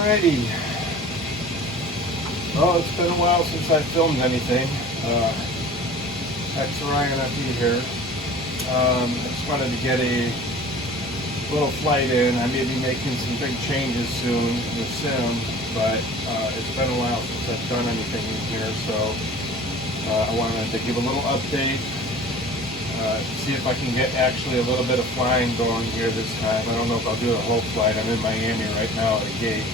Alrighty. Well, it's been a while since I filmed anything. XRINFE here. I just wanted to get a little flight in. I may be making some big changes soon in the sim, but it's been a while since I've done anything in here, so I wanted to give a little update. See if I can get actually a little bit of flying going here this time. I don't know if I'll do a whole flight. I'm in Miami right now at a gate,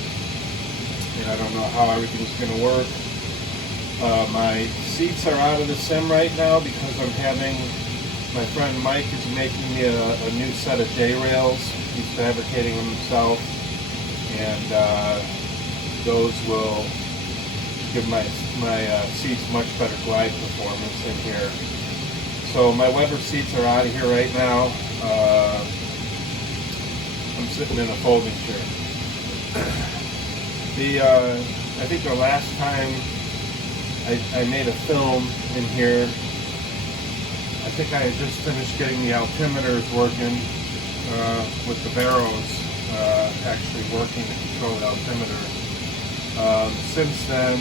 and I don't know how everything's going to work. My seats are out of the sim right now because I'm having, my friend Mike is making me a new set of J-rails. He's fabricating them himself, and those will give my seats much better glide performance in here. So my Weber seats are out of here right now. I'm sitting in a folding chair. I think the last time I made a film in here, I think I had just finished getting the altimeters working with the barrows actually working to control the altimeter. Since then,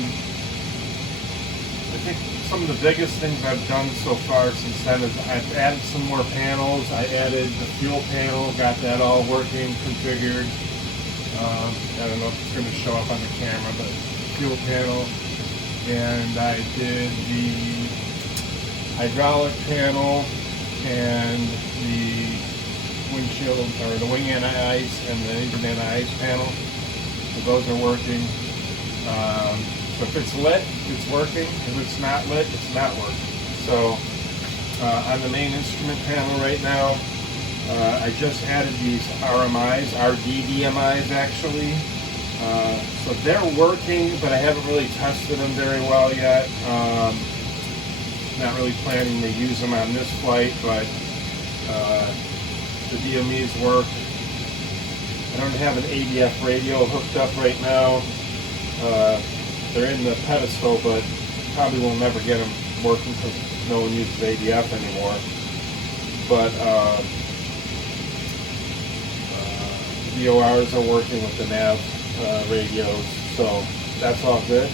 I think some of the biggest things I've done so far since then is I've added some more panels. I added the fuel panel, got that all working, configured. I don't know if it's going to show up on the camera, but fuel panel. And I did the hydraulic panel and the windshield, or the wing anti-ice and the engine anti-ice panel. So those are working. So if it's lit, it's working. If it's not lit, it's not working. So on the main instrument panel right now, I just added these RMIs, RDDMIs actually. So they're working, but I haven't really tested them very well yet. Not really planning to use them on this flight, but the DMEs work. I don't have an ADF radio hooked up right now. They're in the pedestal, but probably will never get them working because no one uses ADF anymore. But VORs are working with the nav radios, so that's all good.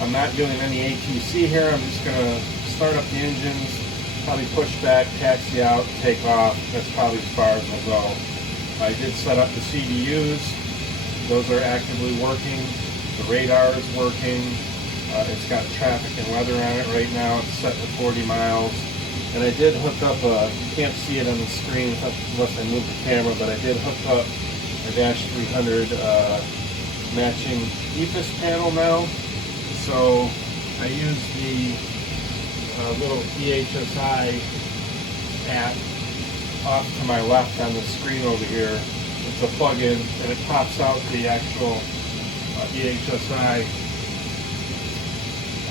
I'm not doing any ATC here. I'm just going to start up the engines, probably push back, taxi out, take off. That's probably as far as I'll go. I did set up the CDUs. Those are actively working. The radar is working. It's got traffic and weather on it right now. It's set to 40 miles. And I did hook up you can't see it on the screen unless I move the camera, but I did hook up a Dash 300 matching EFIS panel now. So I use the little EHSI app off to my left on the screen over here. It's a plug-in, and it pops out the actual EHSI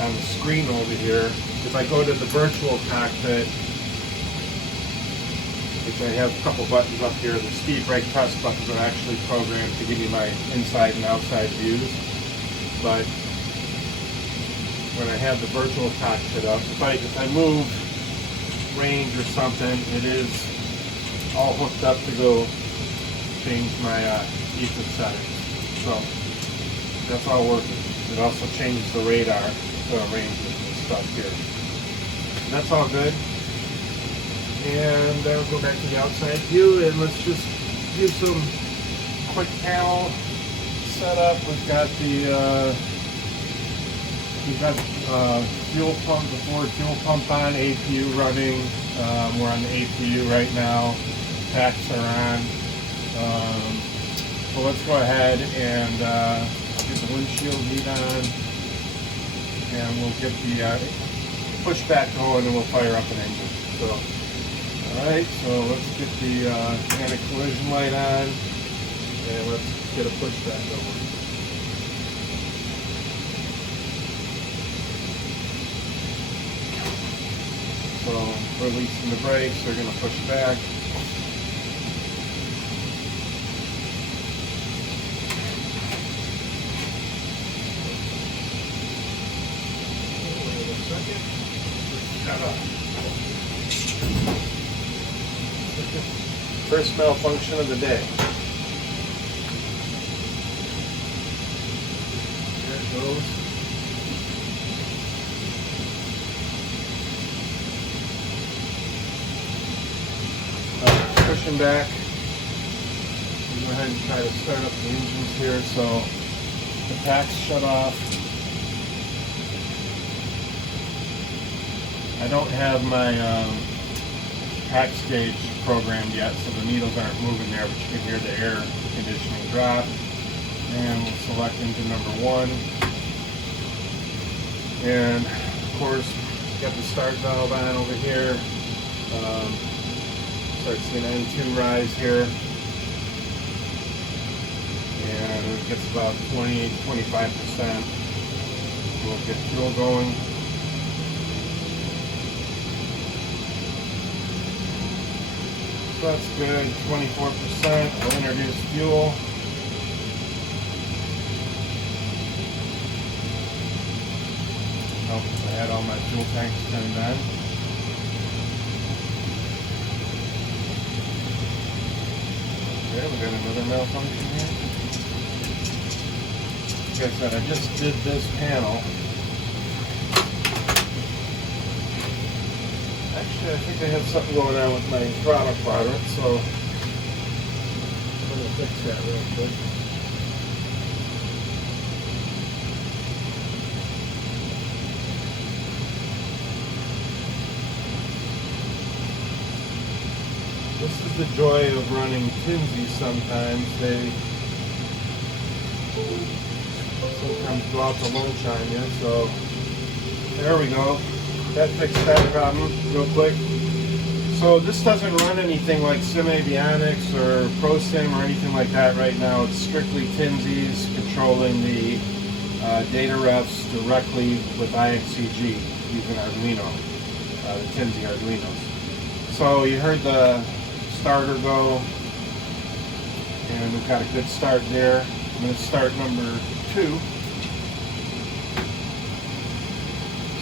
on the screen over here. If I go to the virtual cockpit, which I have a couple buttons up here, the speed brake press buttons are actually programmed to give me my inside and outside views. But when I have the virtual cockpit up, if I move range or something, it is all hooked up to go change my EFIS settings. So that's all working. It also changes the radar ranges and stuff here. That's all good. And I'll go back to the outside view, and let's just do some quick panel setup. We've got the fuel pump, the forward fuel pump on, APU running. We're on the APU right now. Packs are on. So let's go ahead and get the windshield heat on, and we'll get the pushback going, and we'll fire up an engine. So, all right, so let's get the anti-collision light on, and let's get a pushback going. So releasing the brakes, they're going to push back. First malfunction of the day. goes. Pushing back. Go ahead and try to start up the engines here so the pack's shut off. I don't have my pack gauge programmed yet, so the needles aren't moving there, but you can hear the air conditioning drop. And we'll select engine number 1. And of course, got the start valve on over here. Start seeing N2 rise here. And it gets about 20-25%. We'll get fuel going. So that's good, 24%. I'll introduce fuel. Oh, I had all my fuel tanks turned on. Okay, we got another malfunction here. Like I said, I just did this panel. Actually, I think I have something going on with my throttle quadrant, so I'm going to fix that real quick. This is the joy of running Tinsies sometimes. They sometimes go out to lunch on you, so there we go. That fixed that problem real quick. So this doesn't run anything like SimAvionics or ProSim or anything like that right now. It's strictly Tinsies controlling the data refs directly with IXCG using Arduino, the Tinsy Arduinos. So you heard the starter go, and we've got a good start there. I'm going to start number 2.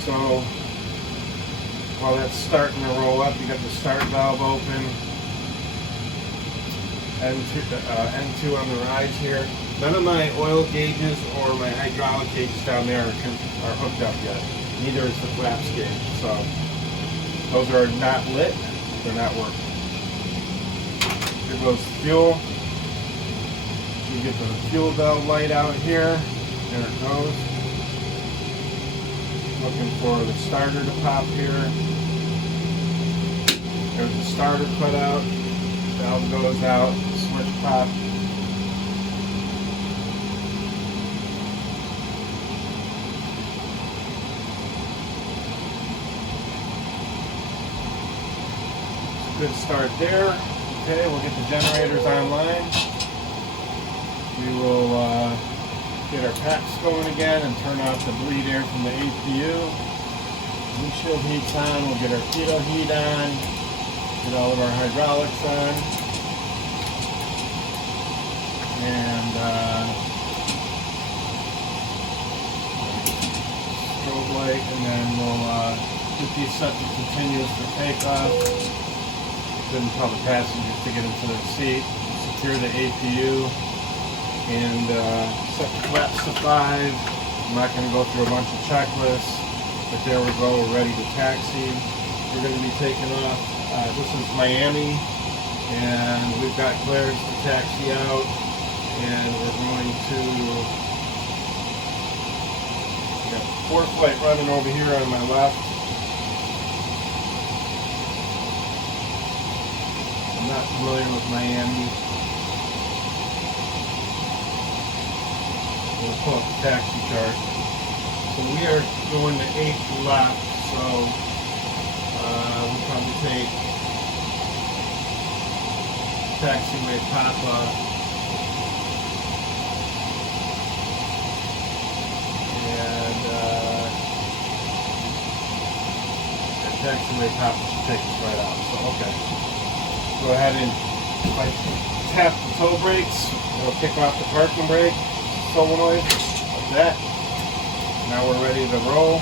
So while that's starting to roll up, you got the start valve open. N2 on the rise here. None of my oil gauges or my hydraulic gauges down there are hooked up yet. Neither is the flaps gauge. So those are not lit. They're not working. Here goes the fuel. You get the fuel valve light out here. There it goes. Looking for the starter to pop here. There's the starter put out. Valve goes out. Switch pop. Good start there. Okay, we'll get the generators online. We will get our packs going again and turn off the bleed air from the APU. Windshield heat's on. We'll get our pitot heat on. Get all of our hydraulics on. And strobe light, and then we'll get these set to continuous for takeoff. Couldn't tell the passengers to get into their seat. Secure the APU. And set the flaps to 5. I'm not going to go through a bunch of checklists, but there we go, we're ready to taxi. We're going to be taking off. This is Miami, and we've got clearance to taxi out, and we're going to got 4 flight running over here on my left. I'm not familiar with Miami. We'll pull up the taxi chart. So we are going to 8th left, so we'll probably take taxiway Papa, and taxiway Papa should take us right out. So okay, go ahead and if I tap the toe brakes, it'll kick off the parking brake solenoid, like that. Now we're ready to roll.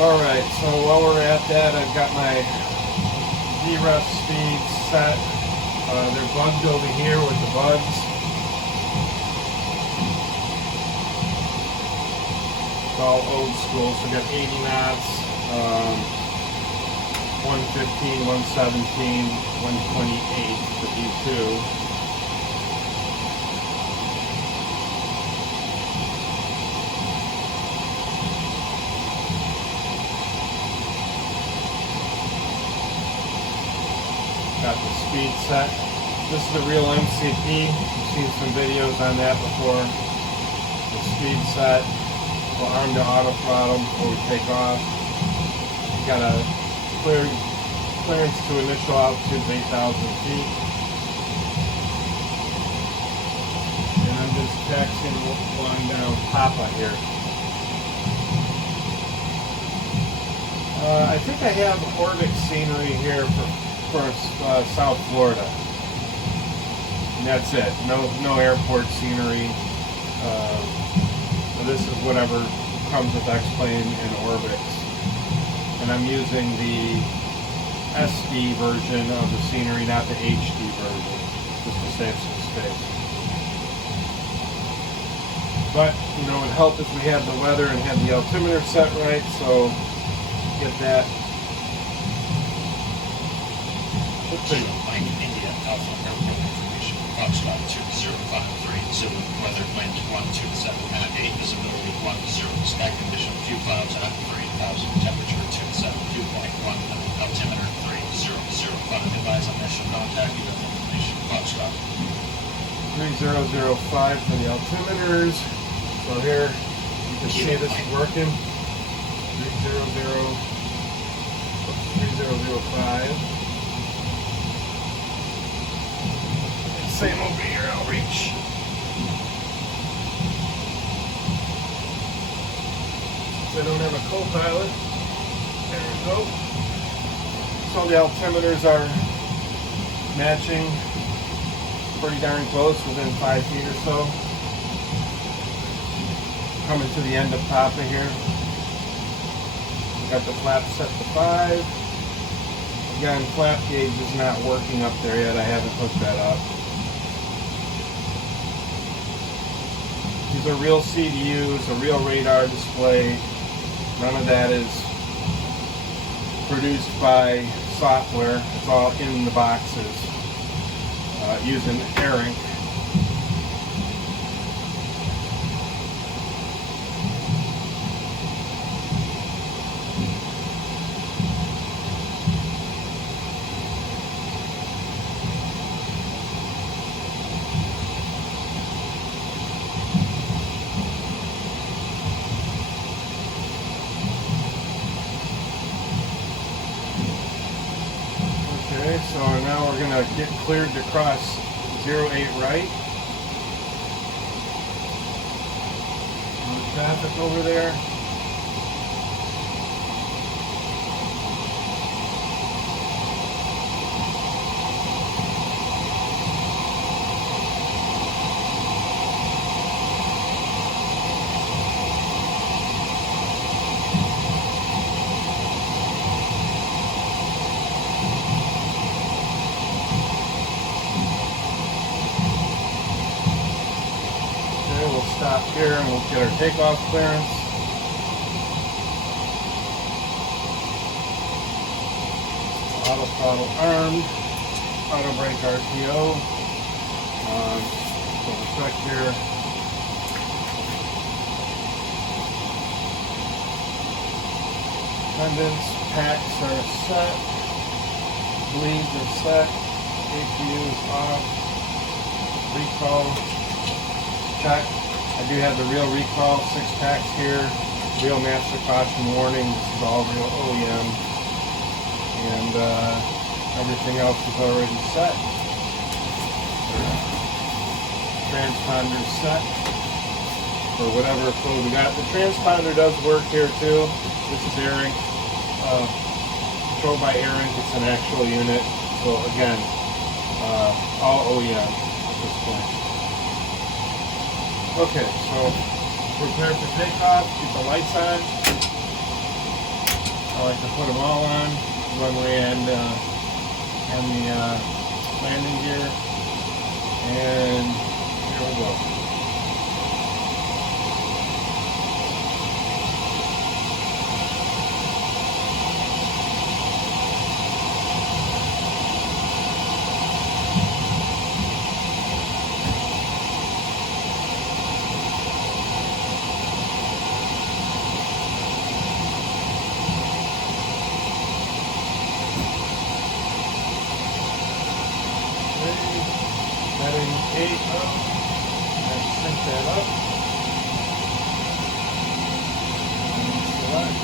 Alright, so while we're at that, I've got my VREF speed set. They're bugged over here with the bugs. It's all old school, so we got 80 knots, 115, 117, 128 for D2. Got the speed set. This is the real MCP. You've seen some videos on that before. The speed set. We'll arm to auto throttle before we take off. We got a clearance to initial altitude of 8,000 feet. And I'm just taxiing along down Papa here. I think I have orbit scenery here for South Florida, and that's it. No airport scenery. So this is whatever comes with X-Plane and orbits, and I'm using the SD version of the scenery, not the HD version, just to save some space. But you know, it would help if we had the weather and had the altimeter set right. So get that. Flight India Alpha Airport information. Foxtrot 2053. Zulu weather wind 127.8. Visibility 10. Sky condition few clouds at 3,000. Temperature 272.1. Altimeter 3005. Advise on initial contact. You have information. Foxtrot 3005 for the altimeters. So here you can see this is working. 3005. Same over here, I'll reach. So I don't have a co-pilot. There we go. So the altimeters are matching pretty darn close, within 5 feet or so. Coming to the end of Papa here. Got the flap set to 5. Again, flap gauge is not working up there yet. I haven't hooked that up. These are real CDUs, a real radar display. None of that is produced by software. It's all in the boxes using AirInc. So now we're going to get cleared to cross 08 right. No traffic over there. Stop here and we'll get our takeoff clearance. Auto throttle armed, auto brake RTO. So we'll check here. Attendants, packs are set, bleeds are set, APU is off, recall check. I do have the real recall 6 packs here, real master caution warning. This is all real OEM, and everything else is already set. Transponder set for whatever flow we got. The transponder does work here too. This is AirInc, controlled by AirInc. It's an actual unit. So again, all OEM at this point. Okay, so prepare for takeoff, keep the lights on. I like to put them all on, runway and the landing gear. And here we go. Heading 8 up, and sync that up. And select.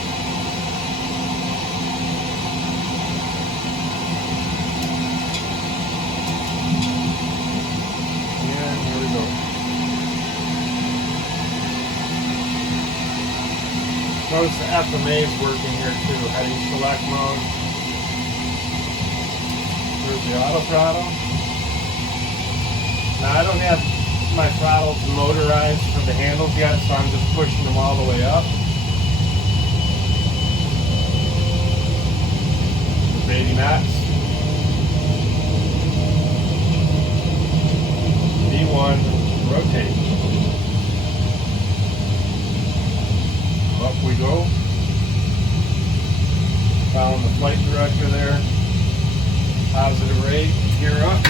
And here we go. Notice the FMA is working here too. Heading select mode. There's the auto throttle. Now I don't have my throttles motorized for the handles yet, so I'm just pushing them all the way up. There's 80 knots. D1, rotate. Up we go. Following the flight director there. Positive rate, gear up.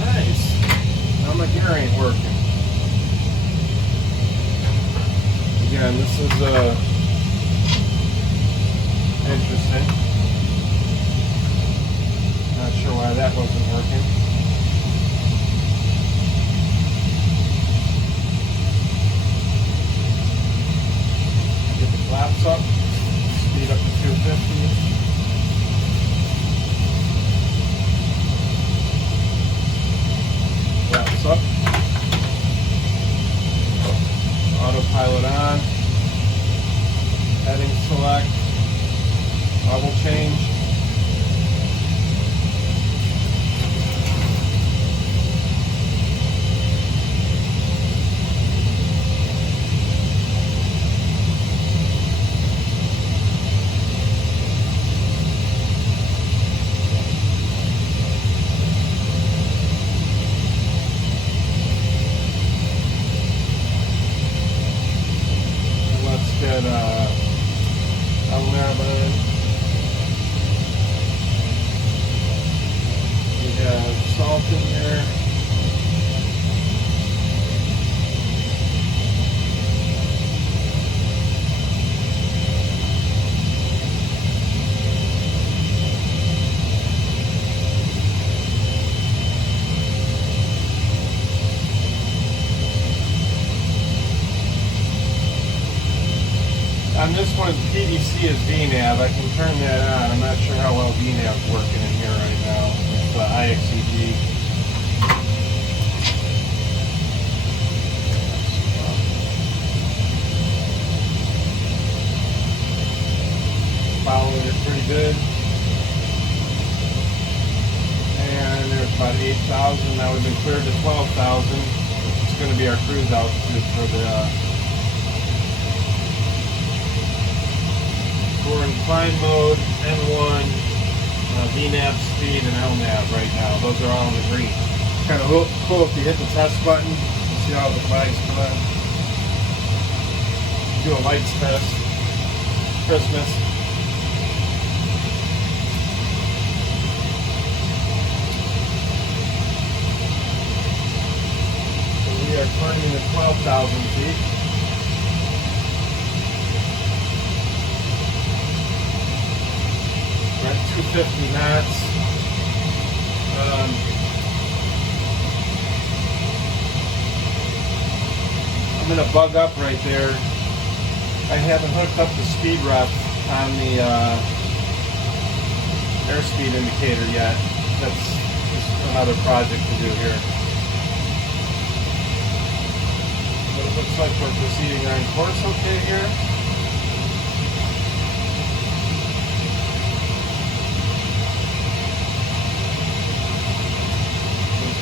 Nice. Now my gear ain't working. Again, this is interesting. Not sure why that wasn't working. Get the flaps up. Speed up to 250. Flaps up. Autopilot on. Heading select. Level change. Get Almeraban. We have salt in here. On this one, PDC is VNAV. I can turn that on. I'm not sure how well VNAV's working in here right now. It's IXEG. Following it pretty good. And there's about 8,000. Now we've been cleared to 12,000. It's going to be our cruise altitude for the we're in climb mode, N1, VNAV speed, and LNAV right now. Those are all in the green. Kind of cool if you hit the test button, see how the flags come on. Do a lights test. Christmas. So we are climbing to 12,000 feet. We're at 250 knots. I'm going to bug up right there. I haven't hooked up the speed ref on the airspeed indicator yet. That's just another project to do here. But it looks like we're proceeding on course okay here.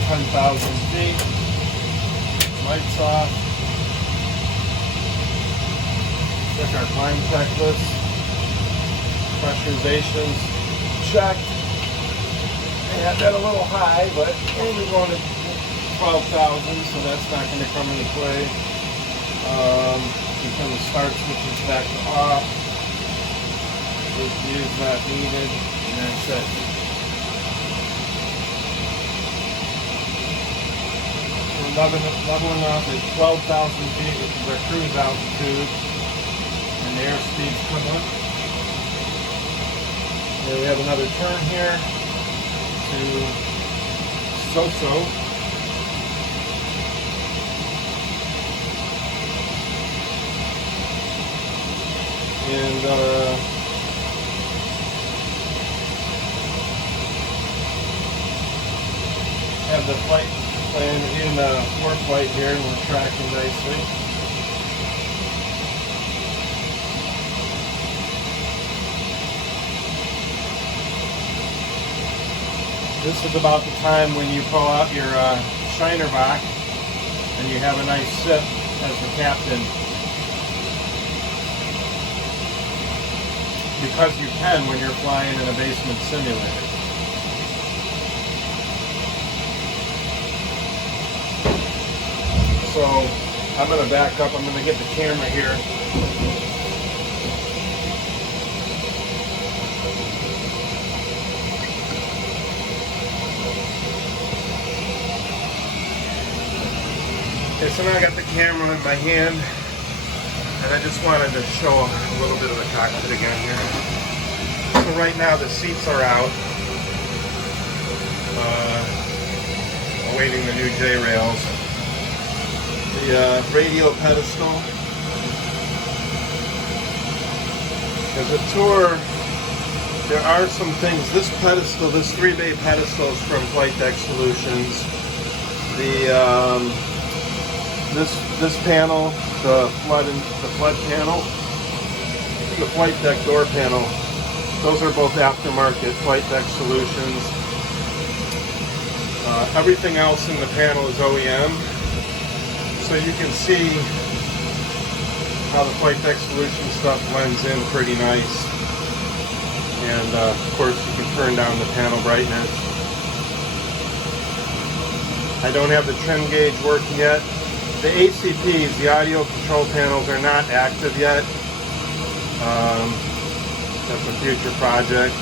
10,000 feet. Lights off. Check our climb checklist. Pressurizations checked. I had that a little high, but only going to 12,000, so that's not going to come into play. We're going to start switches back to off. This view is not needed, and that's it. We're leveling off at 12,000 feet, which is our cruise altitude, and the airspeed's come up. And we have another turn here to so-so. And have the flight plan in for flight here, and we're tracking nicely. This is about the time when you pull out your shiner box and you have a nice sip as the captain. Because you can when you're flying in a basement simulator. So I'm going to back up. I'm going to get the camera here. Okay, so now I got the camera in my hand, and I just wanted to show a little bit of the cockpit again here. So right now the seats are out, awaiting the new J-rails. The radio pedestal. As a tour, there are some things. This pedestal, this 3-bay pedestal is from Flight Deck Solutions. This panel, the flood panel, and the Flight Deck door panel, those are both aftermarket Flight Deck Solutions. Everything else in the panel is OEM, so you can see how the Flight Deck Solutions stuff blends in pretty nice. And of course you can turn down the panel brightness. I don't have the trim gauge working yet. The ACPs, the audio control panels, are not active yet. That's a future project,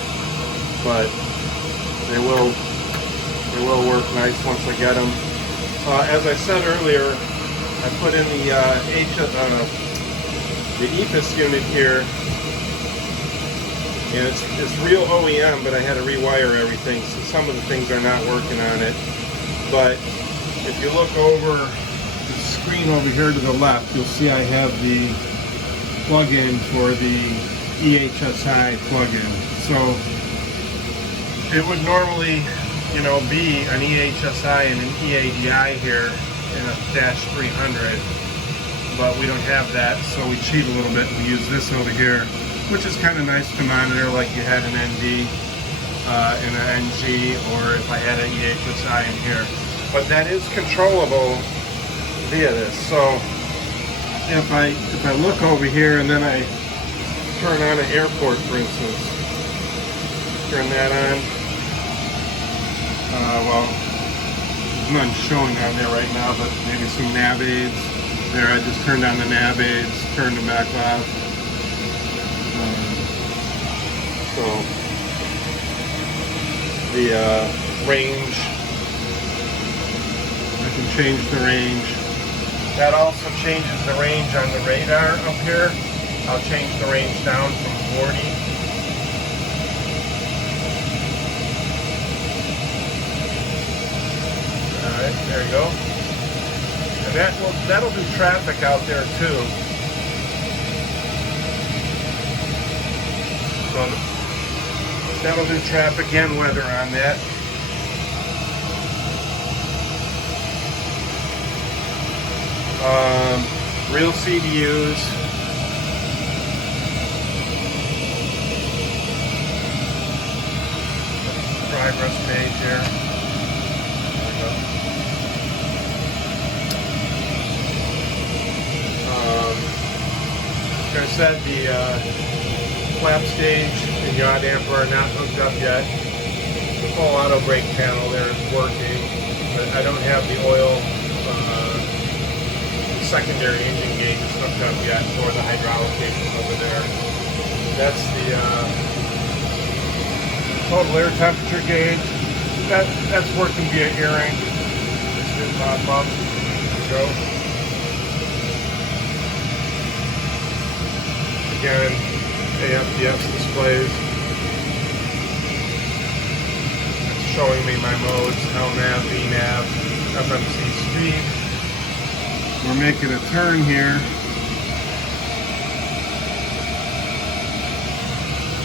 but they will work nice once I get them. As I said earlier, I put in the EPIS unit here, and it's real OEM, but I had to rewire everything, so some of the things are not working on it. But if you look over the screen over here to the left, you'll see I have the plug-in for the EHSI plug-in. So it would normally, be an EHSI and an EADI here in a Dash 300, but we don't have that, so we cheat a little bit and we use this over here, which is kind of nice to monitor like you had an ND in an NG, or if I had an EHSI in here. But that is controllable via this. So if I look over here and then I turn on an airport, for instance, turn that on. Well, there's none showing on there right now, but maybe some nav aids. There, I just turned on the nav aids, turned them back off. So the range, I can change the range. That also changes the range on the radar up here. I'll change the range down from 40. Alright, there you go. And that'll do traffic out there too. So that'll do traffic and weather on that. Real CDUs. Progress page here. There we go. said, the flaps gauge and yaw damper are not hooked up yet. The full auto brake panel there is working, but I don't have the oil secondary engine gauges hooked up yet, or the hydraulic gauges over there. That's the total air temperature gauge. That's working via earring. It should pop up. Go. Again, AFDS displays. It's showing me my modes: LNAV, VNAV, FMC speed. We're making a turn here.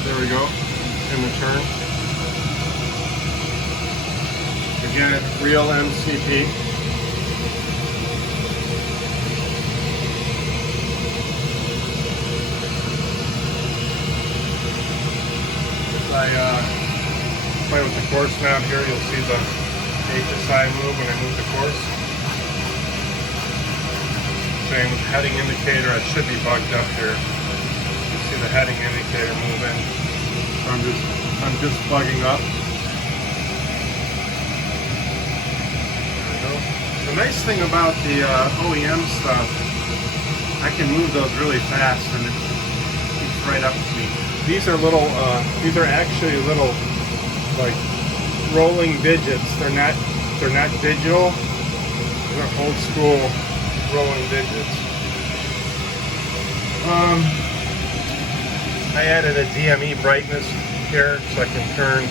There we go, in the turn. Again, real MCP. As I play with the course knob here, you'll see the HSI move when I move the course. Same with heading indicator. I should be bugged up here. You see the heading indicator moving. I'm just bugging up. There we go. The nice thing about the OEM stuff, I can move those really fast and it keeps right up to me. These are little. These are actually little, like, rolling digits. They're not digital. They're old school rolling digits. I added a DME brightness here so I can turn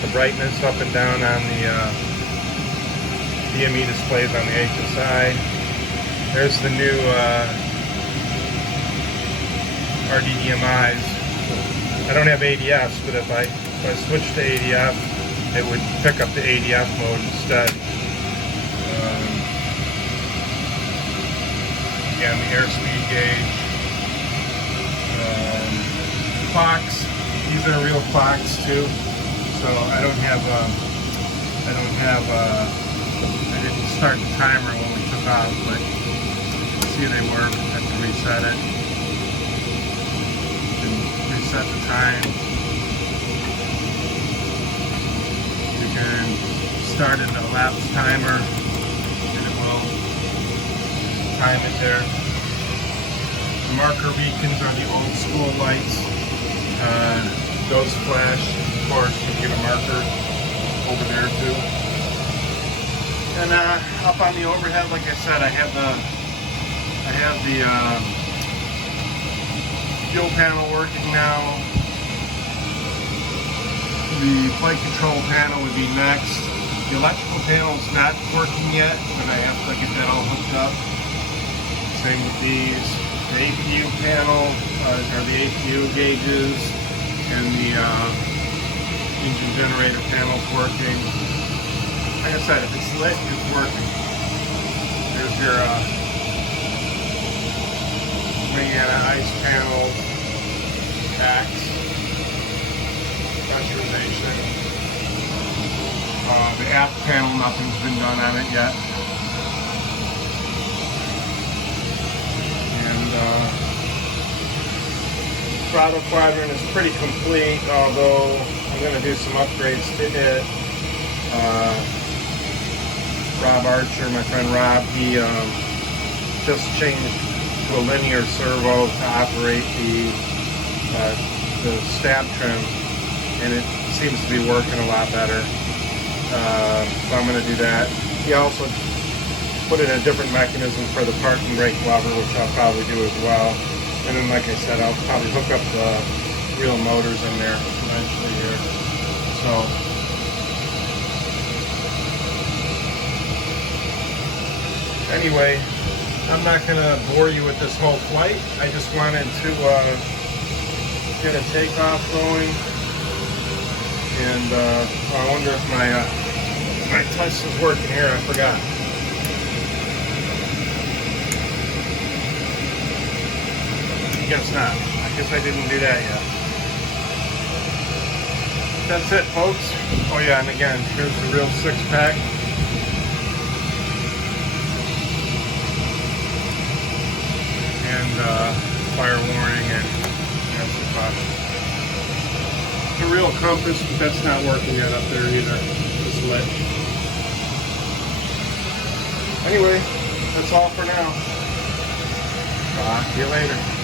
the brightness up and down on the DME displays on the HSI. There's the new RDDMIs. I don't have ADS, but if I switch to ADF, it would pick up the ADF mode instead. Again, the airspeed gauge, clocks. These are real clocks too. So I didn't start the timer when we took off, but see they work. I have to reset it. And reset the time. You can start an elapsed timer, and it will time it there. The marker beacons are the old school lights. Those flash. Of course, you can get a marker over there too. And up on the overhead, like I said, I have the fuel panel working now. The flight control panel would be next. The electrical panel's not working yet, but I have to get that all hooked up. Same with these. The APU panel, or the APU gauges, and the engine generator panel's working. Like I said, if it's lit, it's working. There's your Mariana ice panel, packs, pressurization. The aft panel, nothing's been done on it yet. Throttle quadrant is pretty complete, although I'm going to do some upgrades to it. Rob Archer, my friend Rob, he just changed to a linear servo to operate the stab trim, and it seems to be working a lot better. So I'm going to do that. He also put in a different mechanism for the parking brake lever, which I'll probably do as well. And then, like I said, I'll probably hook up the real motors in there eventually here. So, anyway, I'm not going to bore you with this whole flight. I just wanted to get a takeoff going. And I wonder if my touch is working here. I forgot. I guess not. I guess I didn't do that yet. That's it, folks. Oh yeah, and again, here's the real six-pack. And fire warning and the real compass, but that's not working yet up there either. It's lit. Anyway, that's all for now. Talk to you later.